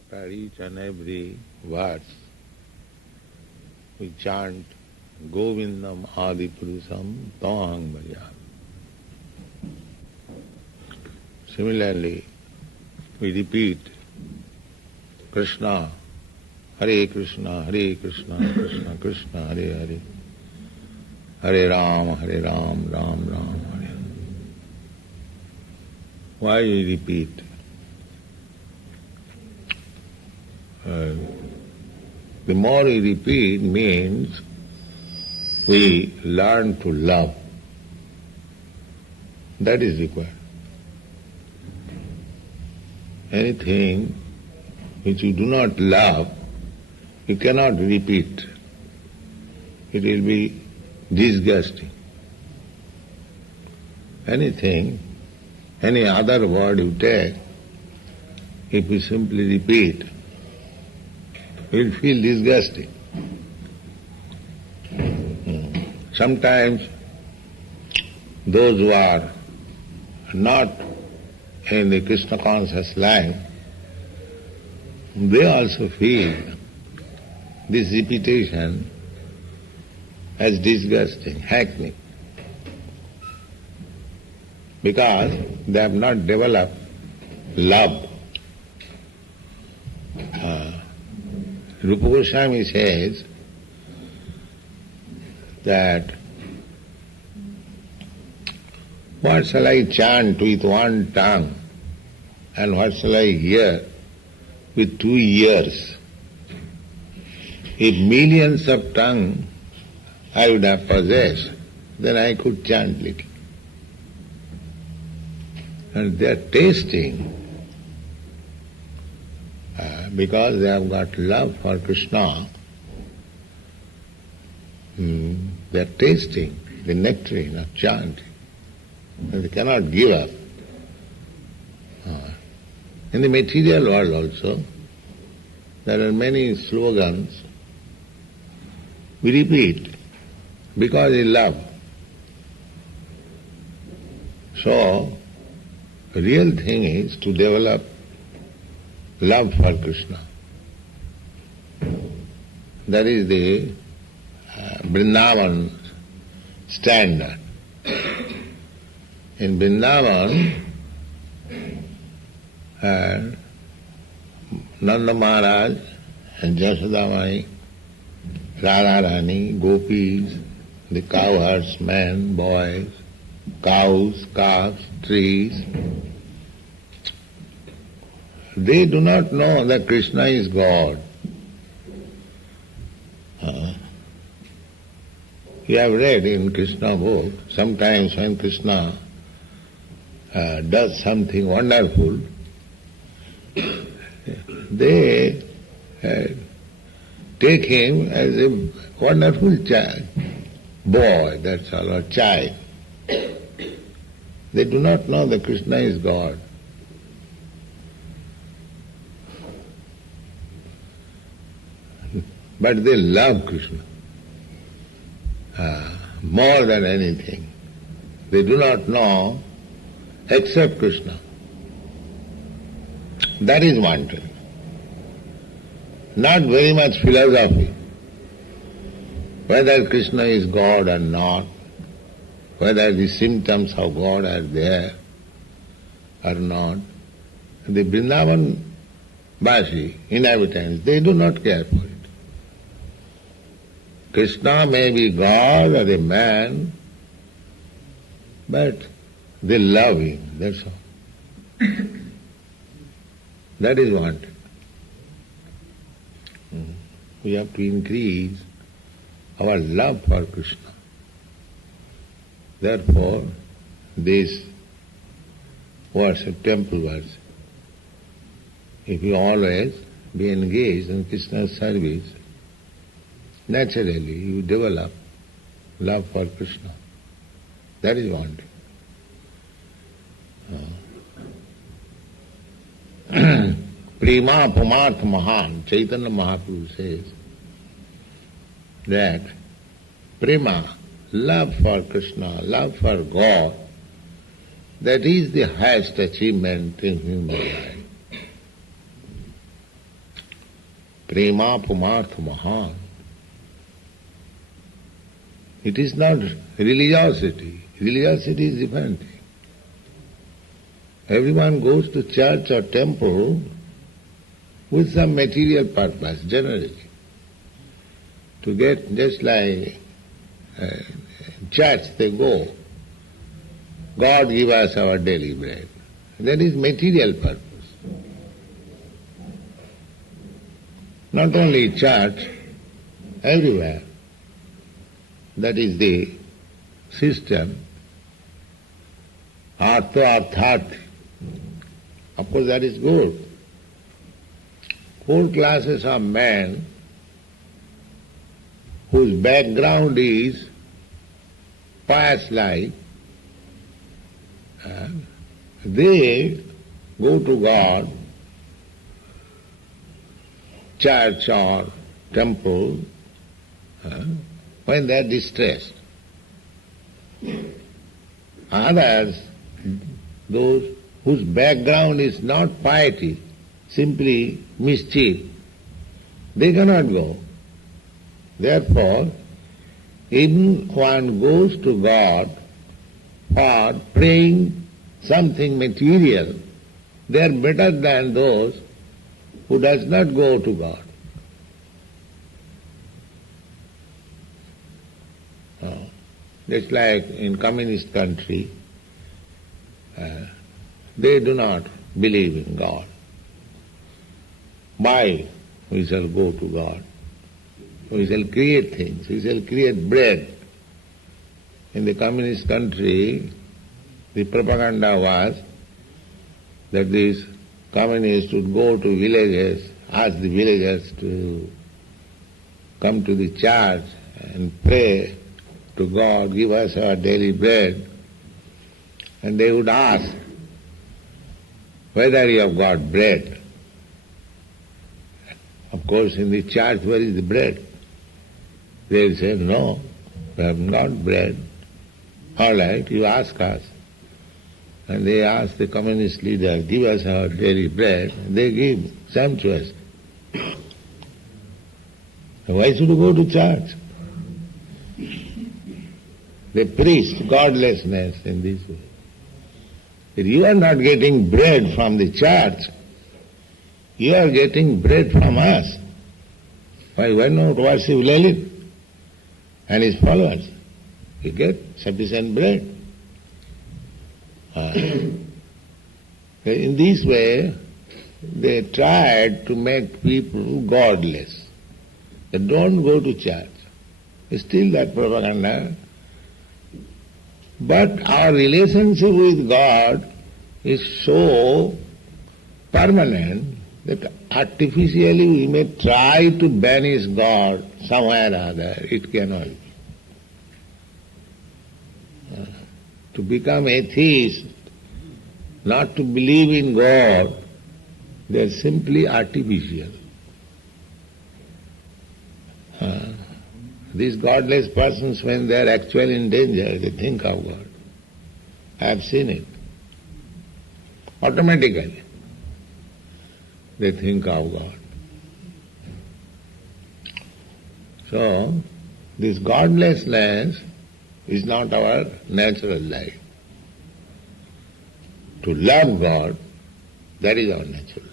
After each and every verse, we chant Govindam Adipurusam Tamaham Bhajami. Similarly, we repeat Krishna, Hare Krishna, Hare Krishna, Krishna Krishna, Hare Hare, Hare Ram, Ram Ram, Hare. Why we repeat? The more we repeat means we learn to love. That is required. Anything which you do not love, you cannot repeat. It will be disgusting. Anything, any other word you take, if you simply repeat, you will feel disgusting. Sometimes those who are not in the Krishna conscious life, they also feel this repetition as disgusting, hackneyed, because they have not developed love. Rupa Goswami says that what shall I chant with one tongue and what shall I hear with 2 ears? If millions of tongues I would have possessed, then I could chant little. And they are tasting because they have got love for Krishna. They are tasting the nectarine of chanting. And they cannot give up. In the material world also, there are many slogans we repeat because we love. So, the real thing is to develop love for Krishna. That is the Vṛndāvana standard. In Vṛndāvana, Nanda Mahārāja and Yaśodā-mayī, Rādhārāṇī, gopīs, the cowherdsmen, boys, cows, calves, trees, they do not know that Krishna is God. You have read in Krishna book, sometimes when Krishna does something wonderful, they take him as a wonderful child, boy, that's all, or child. They do not know that Krishna is God. But they love Krishna more than anything. They do not know except Krishna. That is wanted. Not very much philosophy. Whether Krishna is God or not, whether the symptoms of God are there or not. The Vṛndāvana-vāsī, inhabitants, they do not care for it. Krishna may be God or a man, but they love him, that's all. That is wanted. We have to increase our love for Krishna. Therefore, this worship, temple worship, if you always be engaged in Krishna's service, naturally you develop love for Krishna. That is wanted. Premā, pumartho, mahān, Caitanya-manjusa says that Premā, love for Krishna, love for God, that is the highest achievement in human life. Premā pumartho mahān. It is not religiosity. Religiosity is different thing. Everyone goes to church or temple with some material purpose, generally. To get, just like church they go, God give us our daily bread. That is material purpose. Not only church, everywhere. That is the system. Artho artharthi. Of course that is good. 4 classes of men whose background is pious life, they go to God, church or temple, when they are distressed. Others, those whose background is not piety, simply mischief, they cannot go. Therefore, even one goes to God for praying something material, they are better than those who does not go to God. Just like in communist country, they do not believe in God. Why we shall go to God? We shall create things, we shall create bread. In the communist country, the propaganda was that these communists would go to villages, ask the villagers to come to the church and pray to God, give us our daily bread. And they would ask whether you have got bread. Of course, in the church, where is the bread? They will say, no, we have not bread. All right, you ask us. And they ask the communist leader, give us our daily bread. And they give sumptuously. Why should you go to church? They preach godlessness in this way. If you are not getting bread from the church, you are getting bread from us. Why not worship Lalit and his followers? You get sufficient bread. In this way, they tried to make people godless. They don't go to church. Still that propaganda. But our relationship with God is so permanent that artificially we may try to banish God somewhere or other. It cannot be. To become atheist, not to believe in God, they are simply artificial. These godless persons, when they are actually in danger, they think of God. I have seen it. Automatically, they think of God. So, this godlessness is not our natural life. To love God, that is our natural life.